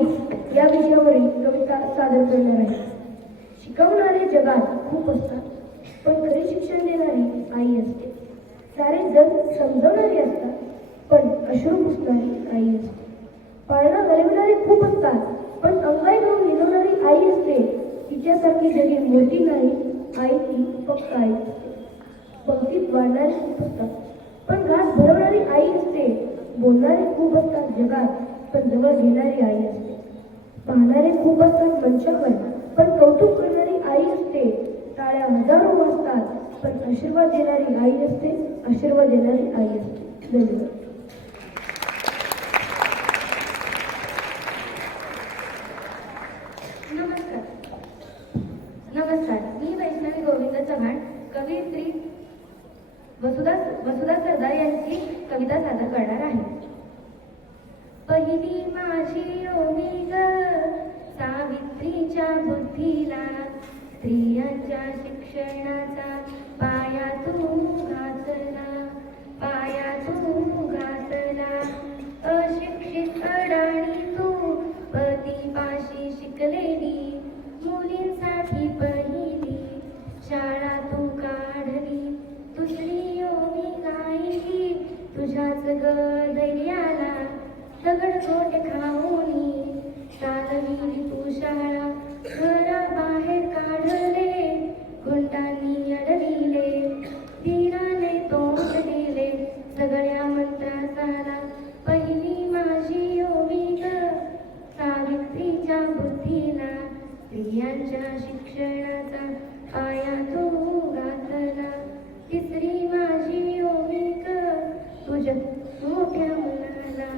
या विषयावरील कविता सादर करणार आहे. शिकवणारे जगात खूप असतात, पण खरे शिक्षण देणारी आई असते. सारे जग समजवणारी असतात, पण अश्रू पुसणारी आई असते. पाळणा घालविणारे खूप असतात, पण अंगाई घेऊन निलवणारी आई असते. तिच्यासारखी जगी मोठी नाही, आई ती फक्त आई असते. पंक्तीत वाढणारे खूप असतात, पण घास भरवणारी आई असते. बोलणारे खूप असतात जगात, पण जवळ घेणारी आई असते. पाहणारे खूप असतात मंचावर, पण कौतुक करणारी आई असते. टाळ्या हजारो वाजतात, पण आशीर्वाद देणारी आई असते, आशीर्वाद देणारी आई असते. धन्यवाद. नमस्कार, मी वैष्णवी गोविंद चव्हाण, कवयित्री वसुधा सरदार यांची कविता सादर करणार आहे. पहिली माझी ओवी ग सावित्रीच्या बुद्धीला, स्त्रियांच्या शिक्षणाचा पाया तू घातला, पाया तू घातला. अशिक्षित अडाणी तू पतीपाशी शिकलेली, मुलींसाठी पहिली शाळा तू काढली. दुसरी ओवी गायली तुझ्याच ग धैर्याला, दगडगोट खाऊनी चालविली तू शाळा. घराबाहेर काढले गुंडांनी अडविले, धीराने तोंड दिले सगळ्या मंत्रासाला. पहिली माझी ओवी ग सावित्रीच्या बुद्धीला, स्त्रियांच्या शिक्षणाचा पाया तू घातला. तिसरी माझी ओवी ग तुझ्या मोठ्या मुलाला,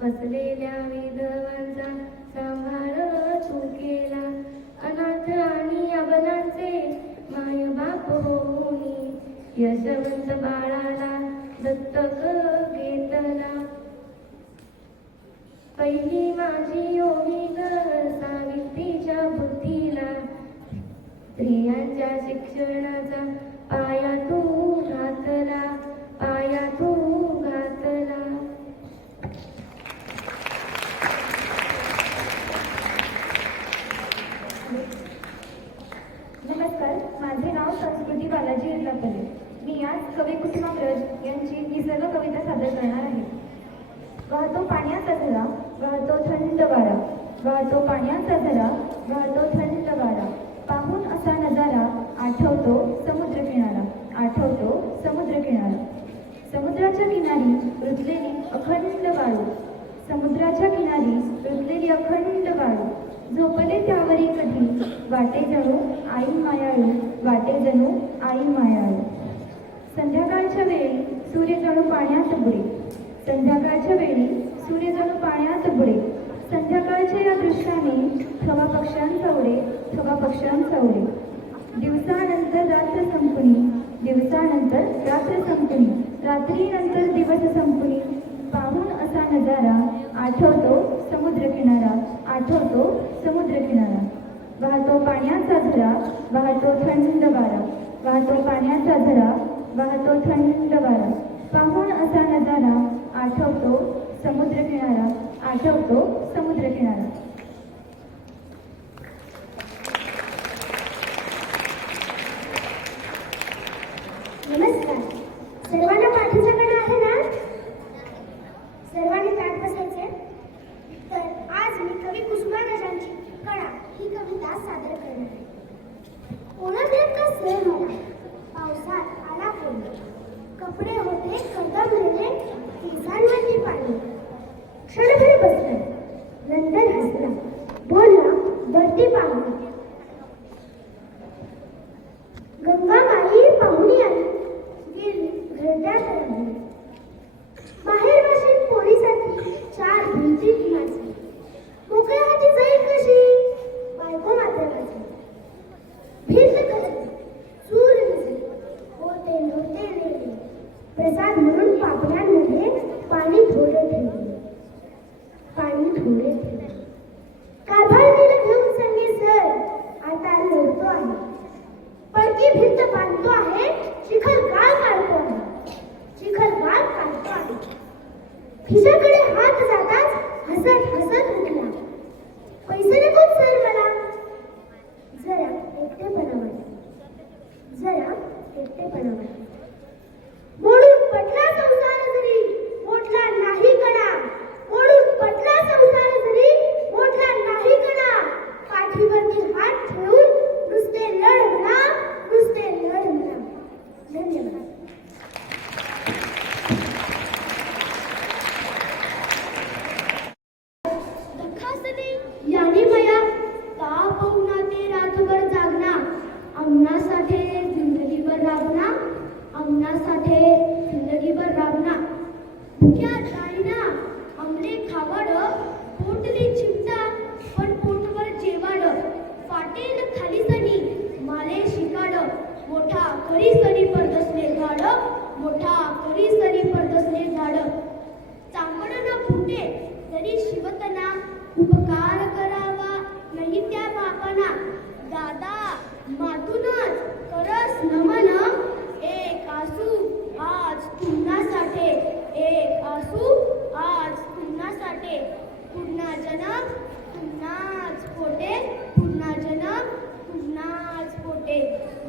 फसलेल्या विधवांचा सांभाळ तू केला. अनाथ आणि अबलांचे मायबाप होऊनी, यशवंत बाळाला दत्तक घेतला. पहिली माझी ओवी ग सावित्रीच्या बुद्धीला, स्त्रियांच्या शिक्षणाचा पाया तू घातला, पाया तू घातला. नमस्कार, माझे नाव संस्कृती बालाजी इर्लापल्ले. मी आज कवी कुसुमाग्रज यांची निसर्ग कविता सादर करणार आहे. वाहतो पाण्याचा झरा, वाहतो थंड वारा, वाहतो पाण्याचा झरा, वाहतो थंड वारा, पाहून असा नजारा, आठवतो समुद्र किनारा, आठवतो समुद्र किनारा. समुद्राच्या किनारी रुजलेली अखंड वाळू, समुद्राच्या किनारी रुजलेली अखंड वाळू, झोपले त्यावरी कधी, वाटे जणू आई मायाळू, वाटे जणू आई मायाळू. संध्याकाळच्या वेळी सूर्य जणू पाण्यात बुडे, संध्याकाळच्या वेळी सूर्य जणू पाण्यात बुडे, संध्याकाळच्या या दृश्याने थवा पक्ष्यांचा उडे, थवा पक्ष्यांचा उडे. दिवसानंतर रात्र संपुनी, दिवसानंतर रात्र संपुनी, रात्रीनंतर दिवस संपुनी, पाहून असा नजारा, आठवतो समुद्र किनारा, आठवतो समुद्र किनारा. वाहतो पाण्याचा झरा, वाहतो थंड वारा, वाहतो पाण्याचा झरा, वाहतो थंड वारा, पाहून असा नजारा, आठवतो समुद्र किनारा, आठवतो समुद्र किनारा. नमस्कार. सर्वांना पाठीचा कणा आहे ना? सर्वांनी ताट बसायचे. तर आज मी कवी कुसुमाग्रजांची कणा ही कविता सादर करणार आहे. ओळखलेत का सर मला? पावसात आला कोण, कपडे होते कर्दमलेले, केसांवरती पाणी. क्षणभर बसला, नंतर हसला, बोलला वरती पाहून. गंगामाई पाहुणी आली, गेली घरट्यात रडली. बाहेर बसेल पोरीसाठी चार भिंती टिमाची. मोकळ्या हाती जाईल कशी, बायको मात्र वाचली. भिंत खचली, चूल भिजली, होते नव्हते नेले. प्रसाद म्हणून पापण्यांमध्ये पाणी थोडे ठेवले, पाणी थोडे ठेवले. कारभार घेऊन सांगे सर, आता लोटतो आहे. पडकी भिंत बांधतो आहे, चिखल गाळ काढतो आहे, चिखल गाळ काढतो आहे. खिशाकडे हात जाताच हसत हसत उठला. पैसे नको सर मला. जरा एकटेपणा वाटला, जरा एकटेपणा वाटला. मोडून पटला संसार जरी, मोठला नाही कणा. मोडून पटला संसार जरी, मोठला नाही कणा. पाठीवरती हात ठेवून नुसते लढ म्हणा, नुसते लढ म्हणा. धन्यवाद. याने मया ताप उन्हा ते रातभर जागना, अंगणासाठी जिंदगीभर राबना, अंगणासाठी जिंदगीभर राबना. भुक्या जाईना आमले खावड, पोटली चिमटा पण पोटवर जेवाड. फाटेल खाली सनी माले शिकाड, मोठा करी सरी परदसले झाड, मोठा करी सरी परदसले झाड. चांबडना फुटे तरी शिवतना, उपकार करावा नाही त्या बापाना. दादा मातूनच करस नमन, एक आसू आज तुम्हासाठी, एक आसू आज तुम्हासाठी. पुन्हा जन्म पुन्हाच पोटे, पुन्हा जन्म पुन्हाच पोटे.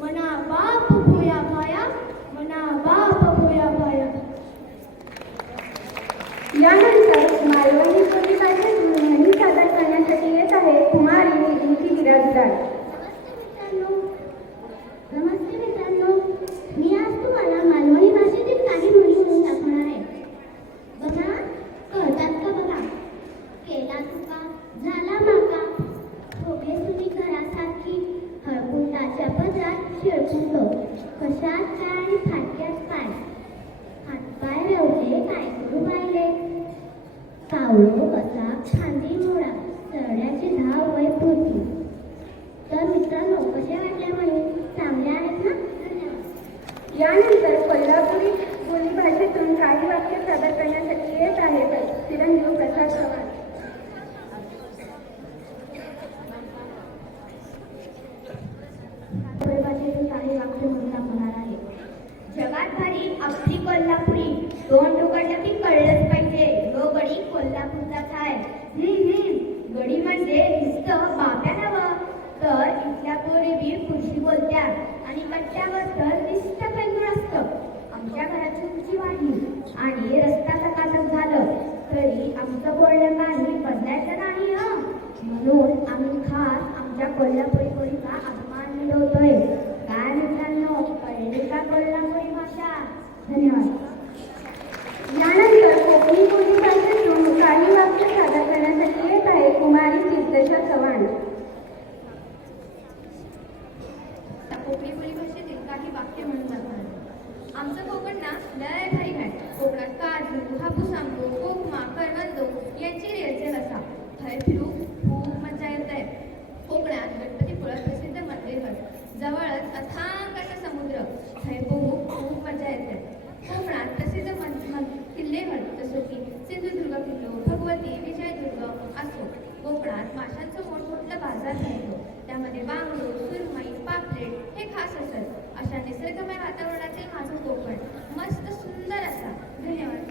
मना बाप भोया भाया, मना बाप भोया भाया. यानंतर मालवणी कविताचे ध्वनी सादर करण्यासाठी येत आहे कुमारी निधी बिराजदार. नमस्ते मित्रांनो, मी आज तुम्हाला मालवणी भाषेतील काही म्हणी म्हणून दाखवणार आहे. बघा, कळतात का बघा. केला तुका झाला माका, ठोके तुम्ही घरासारखी, हळकुंडाच्या पदरात शिळकुंड. कशात काय आणि फाटक्यात काय, हातपाय वेवले काय करू राहिले. कावळो कसा खांदी मोडा, चढण्याची धाव वय होती. तर मित्रांनो, कशा वाटल्या म्हणे? चांगल्या आहेत ना? धन्यवाद. यानंतर कोल्हापुरी बोलीभाषेतून काही वाक्य सादर करण्यासाठी येत आहे चिरंजीव प्रसाद चव्हाण. भाषेतून काही वाक्य म्हणून दाखवणार आहे. जगात भारी आपली कोल्हापुरी, तोंड उघडलं की कळलंच पाहिजे, हो गडी कोल्हापूरचाच आहे. गडी म्हणजे नुसतं बाप्या नवं, तर इथल्या पोरी बी खुशी बोलत्या आणि कट्ट्यावर तर दिसतं पेंगूळ असतं. काही वाक्य म्हणून दाखवणार. आमचं कोकण ना लय भारी आहे. कोकणात काजू, हापूस आंबो, कोकमा, करवंदो यांची रेलचेल असा. थंय फिरूक खूप मजा येते. कोकणात गणपतीपुळं प्रसिद्ध मंदिर हत. जवळच अथांग असा समुद्र. थंय पोहूक खूप मजा येते. कोकणात प्रसिद्ध किल्ले हत, जसो की सिंधुदुर्ग किल्लो, भगवती, विजयदुर्ग असो. कोकणात माशांचं मोठमोठं बाजार भरतो. त्यामध्ये बांगडो, सुरमई, पापलेट हे खास असत. अशा निसर्गमय वातावरणातील माझं कोकण मस्त सुंदर असा. धन्यवाद.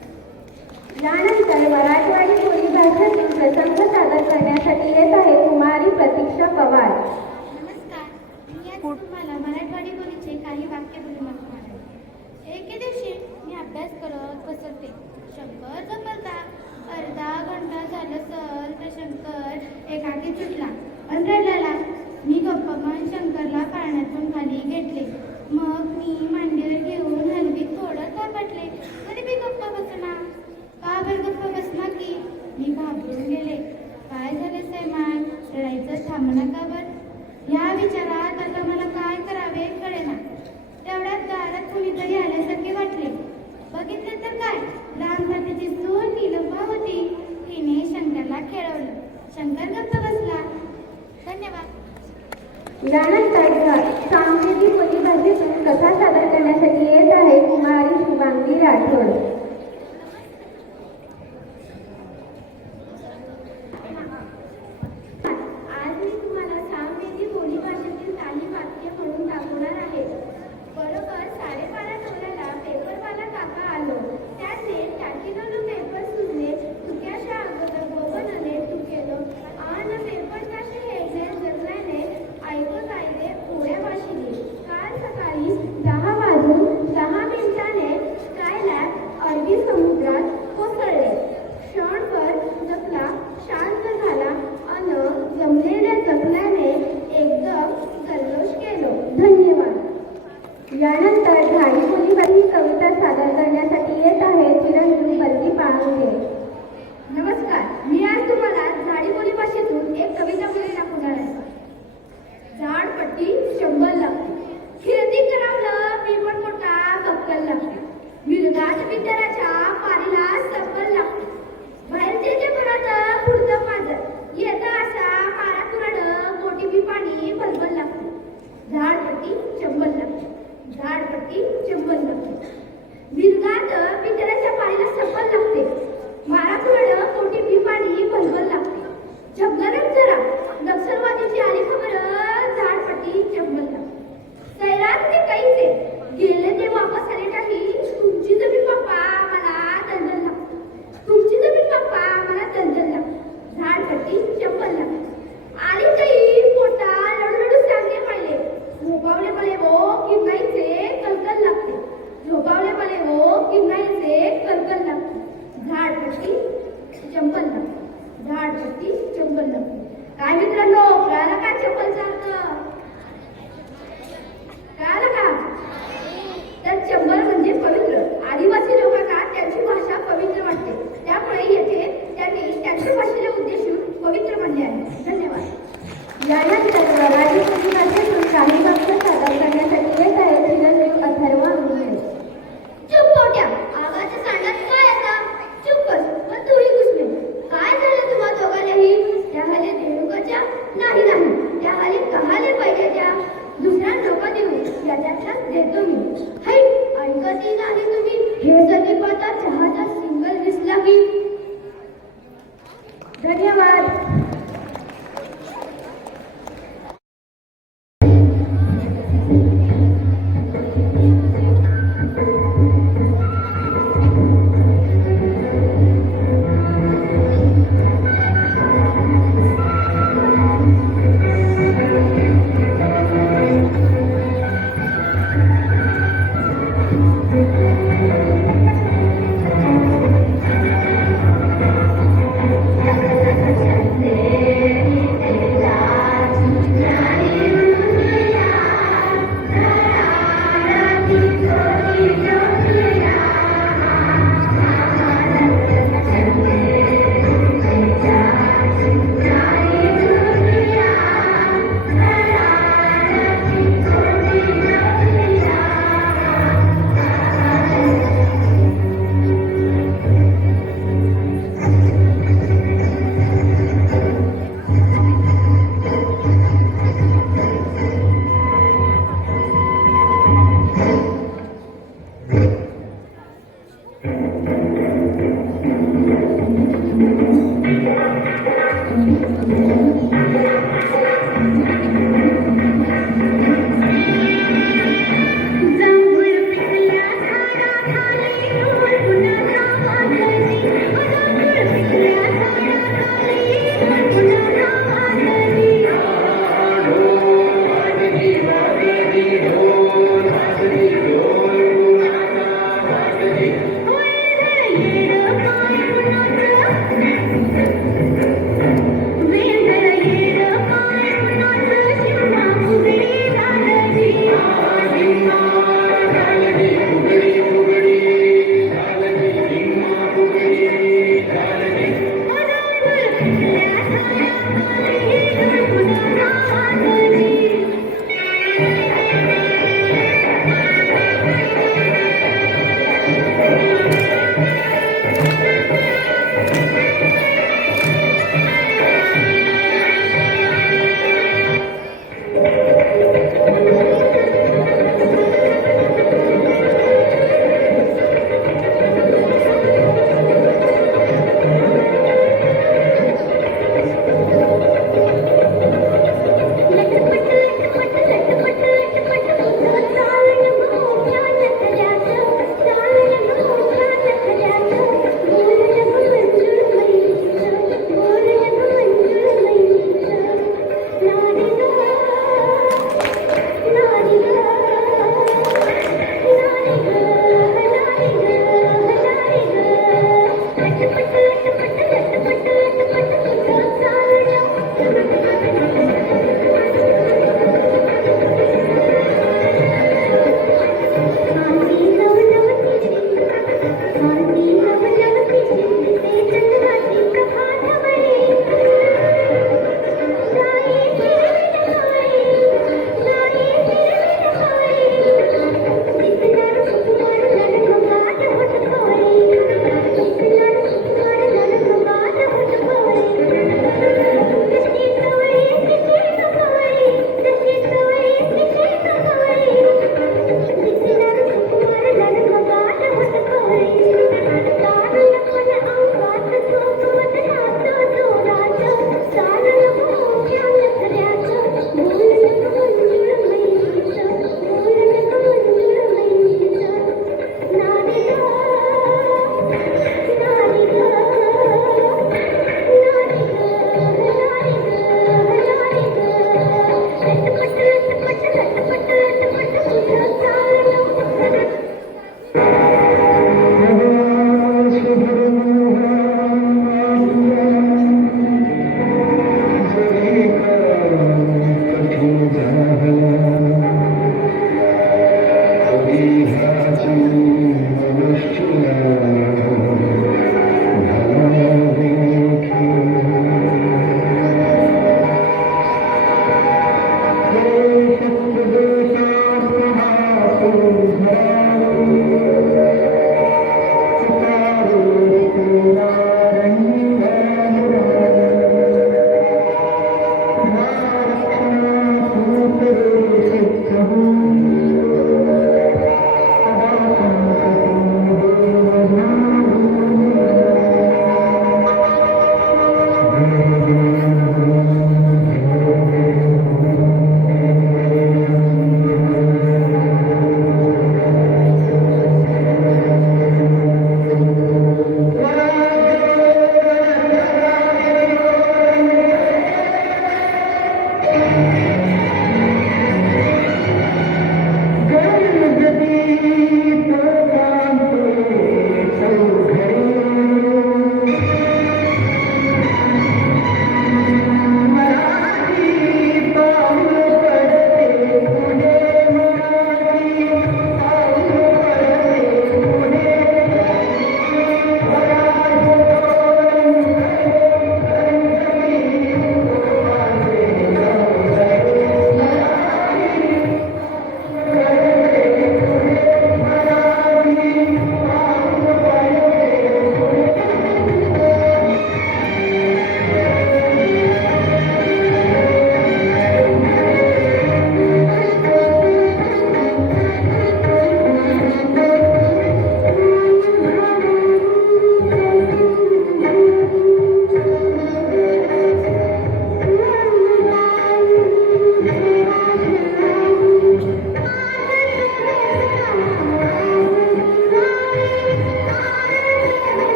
यानंतर मराठवाडी बोलीभाषेतून प्रसंग सादर करण्यासाठी येत आहे कुमारी प्रतीक्षा पवार. नमस्कार. मी आज तुम्हाला मराठवाडी बोलीचे काही वाक्य बोलून दाखवणार आहे. एके दिवशी मी अभ्यास करत बसते. शंकर झोपलता. अर्धा घंटा झालं सल तर शंकर एकाकी सुटला पण रडलेला. मी गप्प मन शंकरला पाण्यातून खाली घेतले. मग मी मांडीवर घेऊन हलवीत थोडं थोपटले तरी मी गप्प बसना. का बरं गप्प बसना की मी घाबरून गेले. काय झालं सैमान, रडायचं थांबना का बरं? ह्या विचारात आता मला काय करावे कळेना. तेवढ्यात दारात कुणीतरी आल्यासारखे वाटले. बघितले तर काय, रामजातीची सून नीलंबा होती. तिने शंकरला खेळवलं. शंकर गप्प बसला. धन्यवाद. यानंतर सांगली बोलीभाषेतून कथा सादर करण्यासाठी येत आहे कुमारी शुभांगी राठोड. आज मी तुम्हाला सांगली बोलीभाषेतील काही वाक्य म्हणून दाखवणार आहे. बरोबर 12:30 पेपरवाला काका आलो. त्याने टाकीनं पेपर सुचले. तुक्याच्या अगोदर गोबनने तुकेलो आणि पेपर कसे घ्यायचे जगल्याने ऐकत आईले पोळ्या वाशिले. काल सकाळी 10 वाजून 10 मिनिटाने स्कायलॅब अरबी समुद्रात कोसळले. क्षणभर जगला शांत झाला अन जमलेल्या जगल्याने एकदम जल्लोष केलो. धन्यवाद. यानंतर झाडी बोलीभाषी कविता सादर करण्यासाठी येत आहे चिरंजीव बल्ली पाळुंगे. नमस्कार. मी आज तुम्हाला झाडी बोलीभाषेतून एक कविता बोलून दाखवणार आहे. झाडपट्टी 100 लागते. खिरती करावलं मी पण मोठा बक्कल लागते. मिरगाट बिचाराच्या पारीला सब्बल लागते. बाहेरचे जे म्हणत पुढचं माझं येतं असा मारा तुरड मोठी बी पाणी भलभल लागते. झाडपट्टी 100 लागते. झाडपट्टी 100 लागते. मिरगाट बिचाराच्या पारीला सब्बल लागते. मारा तुरड मोठी बी पाणी भलभल लागते. जगगरम जरा नक्षलवादीची आली खबर. झाडपट्टी 100 लागते. सैरात ते कैसे गेले ते वापस आले नाही. तुमची जमीन बाप्पा मला दंडल लागते. तुमची जमीन बाप्पा मला दंडल लागते. झाडपट्टी 100 लागते. आली काही मोठा लडलडू सांगे पाहिले. झोपावले पळे हो किरणाईचे कलकल लागते. झोपावले पळे हो किरणाईचे कलकल लागते. झाडपट्टी 100 लागते. झाडपट्टी 100 लागते. काय मित्रांनो, कळालं का चप्पलचा अर्थ? कळालं का? तर 100 म्हणजे पवित्र. आदिवासी लोकांना त्यांची भाषा पवित्र वाटते. त्यामुळे येथे त्यांनी त्यांच्या भाषेला उद्देशून पवित्र म्हणले आहे. धन्यवाद. यानंतर मराठी बोलीभाषेतून काही वाक्य सादर करण्यासाठी येत आहे चिरंजीव अथर्व अंगुले. चुप पोट्या, आवाज सांगत काय आता? चुप बस व तूही घुसले. काय झालं तुम्हा दोघांनाही? त्या हाले देणुकाच्या? नाही नाही, त्या हाले कहाले पाहिजेच्या? दुसऱ्या नको देऊ, याच्यातलाच देतो मी. हाईट, ऐकतही नाही तुम्ही. हे जरी पाहता चहाचा सिंगल दिसला की. धन्यवाद.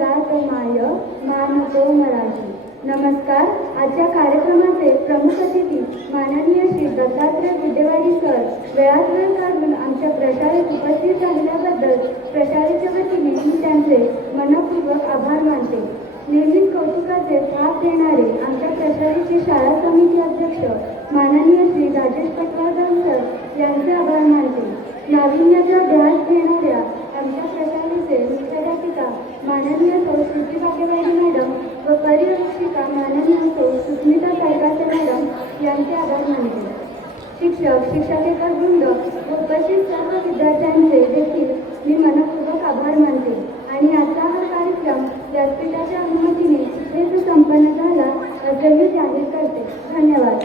गातमाय मानतो मराठी. नमस्कार. आजच्या कार्यक्रमाचे प्रमुख अतिथी माननीय श्री दत्तात्रय गुडेवाडी सर वेळात वेळ काढून आमच्या प्रशाळेत उपस्थित राहिल्याबद्दल प्रशाळेच्या वतीने मी त्यांचे मनपूर्वक आभार मानते. नेहमीच कौतुकाचे थाप देणारे आमच्या प्रशाळेचे शाळा समिती अध्यक्ष माननीय श्री राजेश पटवर्धन सर यांचे आभार मानते. नाविन्याचा ध्यास घेणाऱ्या आमच्या प्रशालेचे मुख्याध्यापिका माननीय सौ श्रुती बागेवाडी मॅडम व परिरक्षिका माननीय सौ सुस्मिता सरकासे मॅडम यांचे आभार मानते. शिक्षक शिक्षकेतर वृंद व उपस्थित सर्व विद्यार्थ्यांचे देखील मी मनपूर्वक आभार मानते. आणि आजचा हा कार्यक्रम व्यासपीठाच्या अनुमतीने इथेच संपन्न झाला असे मी जाहीर करते. धन्यवाद.